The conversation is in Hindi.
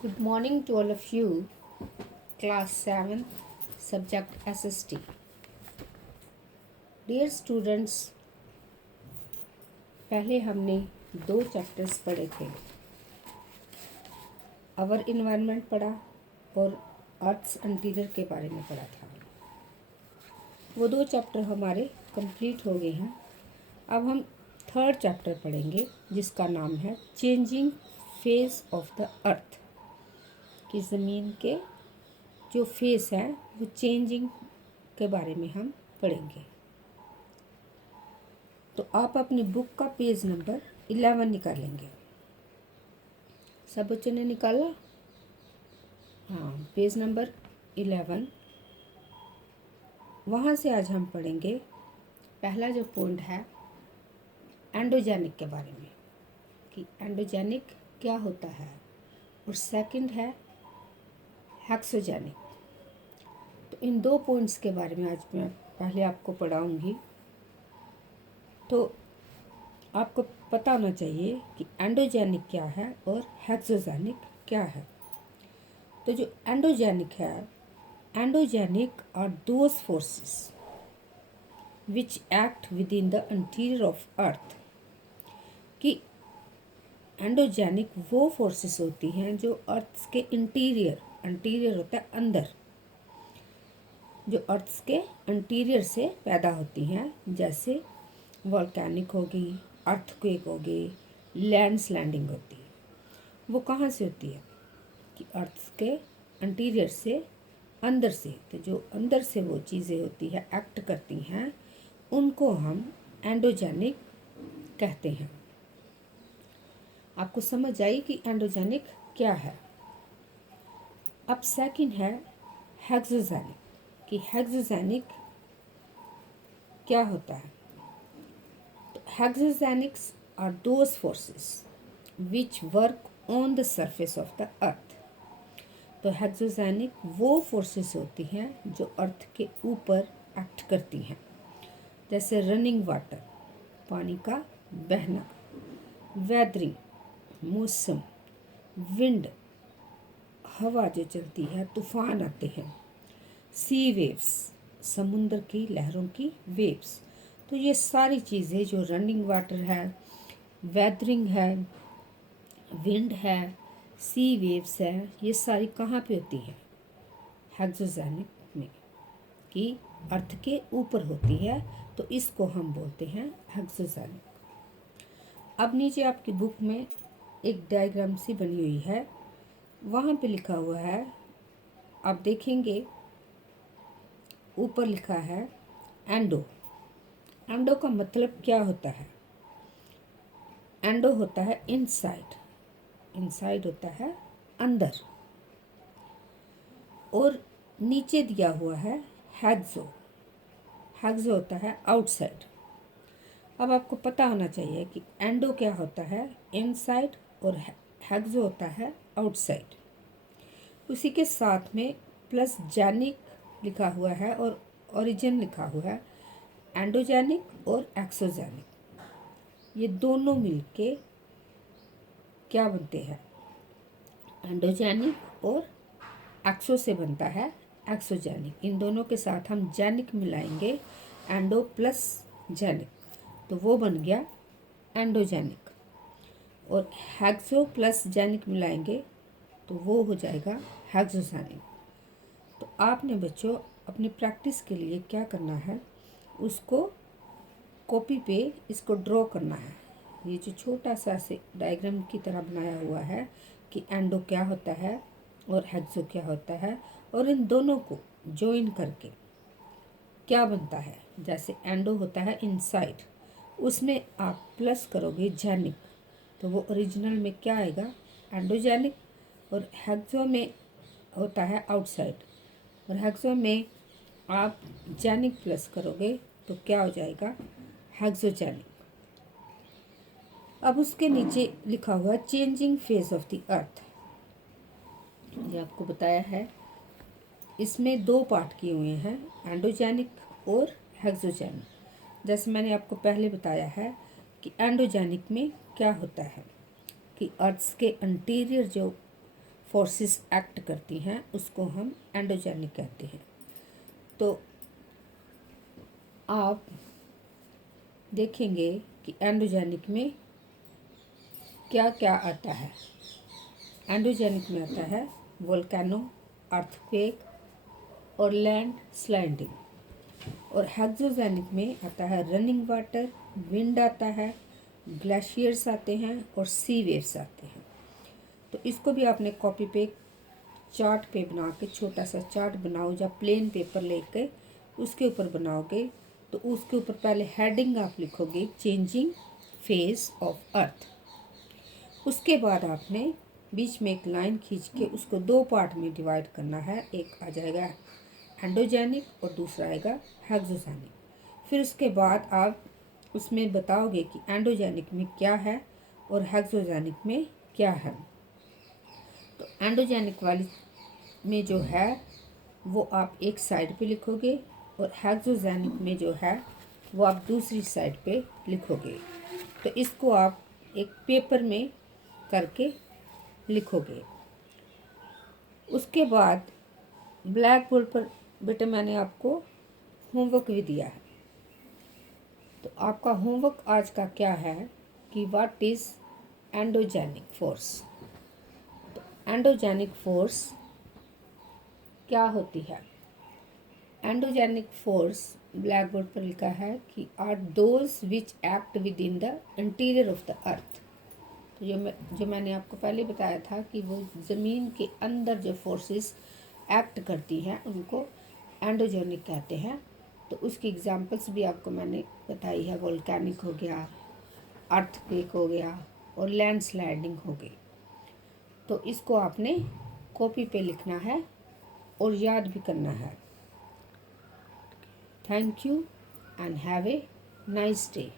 Good morning to all of you, class 7, subject SST. Dear students, पहले हमने 2 चैप्टर्स पढ़े थे। आवर इन्वायरमेंट पढ़ा और अर्थ्स इंटीरियर के बारे में पढ़ा था। वो 2 चैप्टर हमारे कंप्लीट हो गए हैं। अब हम 3rd चैप्टर पढ़ेंगे जिसका नाम है चेंजिंग फेस ऑफ द अर्थ, कि ज़मीन के जो फेस है वो चेंजिंग के बारे में हम पढ़ेंगे। तो आप अपनी बुक का पेज नंबर 11 निकालेंगे। सब बच्चों ने निकाला? हाँ, पेज नंबर 11। वहाँ से आज हम पढ़ेंगे पहला जो पॉइंट है एंडोजेनिक के बारे में, कि एंडोजेनिक क्या होता है, और सेकंड है हेक्सोजेनिक। तो इन 2 पॉइंट्स के बारे में आज मैं पहले आपको पढ़ाऊंगी। तो आपको पता होना चाहिए कि एंडोजेनिक क्या है और हेक्सोजेनिक क्या है। तो जो एंडोजेनिक है, endogenic are those forces which act within the interior of earth. कि एंडोजेनिक वो फोर्सेस होती हैं जो अर्थ के इंटीरियर होता है अंदर, जो अर्थ के इंटीरियर से पैदा होती हैं, जैसे वॉल्केनिक होगी, अर्थक्वेक होगी, लैंडस्लाइडिंग होती है। वो कहाँ से होती है? कि अर्थ के इंटीरियर से, अंदर से। तो जो अंदर से वो चीज़ें होती है, एक्ट करती हैं, उनको हम एंडोजेनिक कहते हैं। आपको समझ आई कि एंडोजेनिक क्या है? अब सेकंड है हेक्सोजेनिक, कि हेक्सोजेनिक क्या होता है। तो exogenics are those forces which work on the surface of the earth. तो हेक्सोजेनिक वो फोर्सेस होती हैं जो अर्थ के ऊपर एक्ट करती हैं, जैसे रनिंग वाटर, पानी का बहना, वेदरिंग, मौसम, विंड, हवा जो चलती है, तूफान आते हैं, सी वेव्स, समुद्र की लहरों की वेव्स। तो ये सारी चीज़ें जो रनिंग वाटर है, वेदरिंग है, विंड है, सी वेव्स है, ये सारी कहाँ पे होती है? हेक्सोजेनिक में, कि अर्थ के ऊपर होती है। तो इसको हम बोलते हैं हेक्सोजेनिक। अब नीचे आपकी बुक में एक डायग्राम सी बनी हुई है, वहाँ पे लिखा हुआ है, आप देखेंगे ऊपर लिखा है एंडो। एंडो का मतलब क्या होता है? एंडो होता है इनसाइड, इनसाइड होता है अंदर, और नीचे दिया हुआ है हेक्सो, हेक्सो होता है आउटसाइड। अब आपको पता होना चाहिए कि एंडो क्या होता है, इनसाइड, और हेक्सो होता है आउटसाइड। उसी के साथ में प्लस जेनिक लिखा हुआ है और ओरिजिन लिखा हुआ है। एंडोजेनिक और एक्सोजेनिक, ये दोनों मिलके क्या बनते हैं? एंडोजेनिक, और एक्सो से बनता है एक्सोजेनिक। इन दोनों के साथ हम जेनिक मिलाएंगे, एंडो प्लस जेनिक, तो वो बन गया एंडोजेनिक। और हेक्सो प्लस जेनिक मिलाएंगे तो वो हो जाएगा हेक्सोजेनिक। तो आपने बच्चों अपनी प्रैक्टिस के लिए क्या करना है, उसको कॉपी पे इसको ड्रॉ करना है। ये जो छोटा सा से डायग्राम की तरह बनाया हुआ है कि एंडो क्या होता है और हेक्सो क्या होता है, और इन दोनों को जॉइन करके क्या बनता है। जैसे एंडो होता है इनसाइड, उसमें आप प्लस करोगे जेनिक, तो वो ओरिजिनल में क्या आएगा? एंडोजेनिक। और हेक्सो में होता है आउटसाइड, और हेक्सो में आप जेनिक प्लस करोगे तो क्या हो जाएगा? हेक्सोजेनिक। अब उसके नीचे लिखा हुआ चेंजिंग फेज ऑफ द अर्थ, ये आपको बताया है। इसमें 2 पार्ट किए हुए हैं, एंडोजेनिक और हेक्सोजेनिक। जैसे मैंने आपको पहले बताया है कि एंडोजेनिक में क्या होता है, कि अर्थ के इंटीरियर जो फोर्सेस एक्ट करती हैं उसको हम एंडोजेनिक कहते हैं। तो आप देखेंगे कि एंडोजेनिक में क्या क्या आता है। एंडोजेनिक में आता है वोल्केनो, अर्थक्वेक और लैंड स्लाइडिंग। और हेक्सोजेनिक में आता है रनिंग वाटर, विंड आता है, ग्लेशियर्स आते हैं और सी वेव्स आते हैं। तो इसको भी आपने कॉपी पे चार्ट पे बना के, छोटा सा चार्ट बनाओ या प्लेन पेपर लेके उसके ऊपर बनाओगे तो उसके ऊपर पहले हेडिंग आप लिखोगे चेंजिंग फेज ऑफ अर्थ। उसके बाद आपने बीच में एक लाइन खींच के उसको दो पार्ट में डिवाइड करना है। एक आ जाएगा एंडोजेनिक और दूसरा आएगा हेक्सोजेनिक। फिर उसके बाद आप उसमें बताओगे कि एंडोजेनिक में क्या है और हेक्सोजेनिक में क्या है। तो एंडोजेनिक वाली में जो है वो आप एक साइड पे लिखोगे और हेक्सोजेनिक में जो है वो आप दूसरी साइड पे लिखोगे। तो इसको आप एक पेपर में करके लिखोगे। उसके बाद ब्लैक बोर्ड पर बेटे मैंने आपको होमवर्क भी दिया है। तो आपका होमवर्क आज का क्या है कि व्हाट इज़ एंडोजेनिक फोर्स। तो एंडोजेनिक फोर्स क्या होती है। एंडोजेनिक फोर्स ब्लैक बोर्ड पर लिखा है कि are those which act within the interior of the earth. तो जो मैंने आपको पहले बताया था कि वो ज़मीन के अंदर जो फोर्सेस एक्ट करती हैं उनको एंडोजेनिक कहते हैं। तो उसकी एग्जांपल्स भी आपको मैंने बताई है। वोल्केनिक हो गया, अर्थक्वेक हो गया और लैंडस्लाइडिंग हो गई। तो इसको आपने कॉपी पे लिखना है और याद भी करना है। Thank you and have a nice day.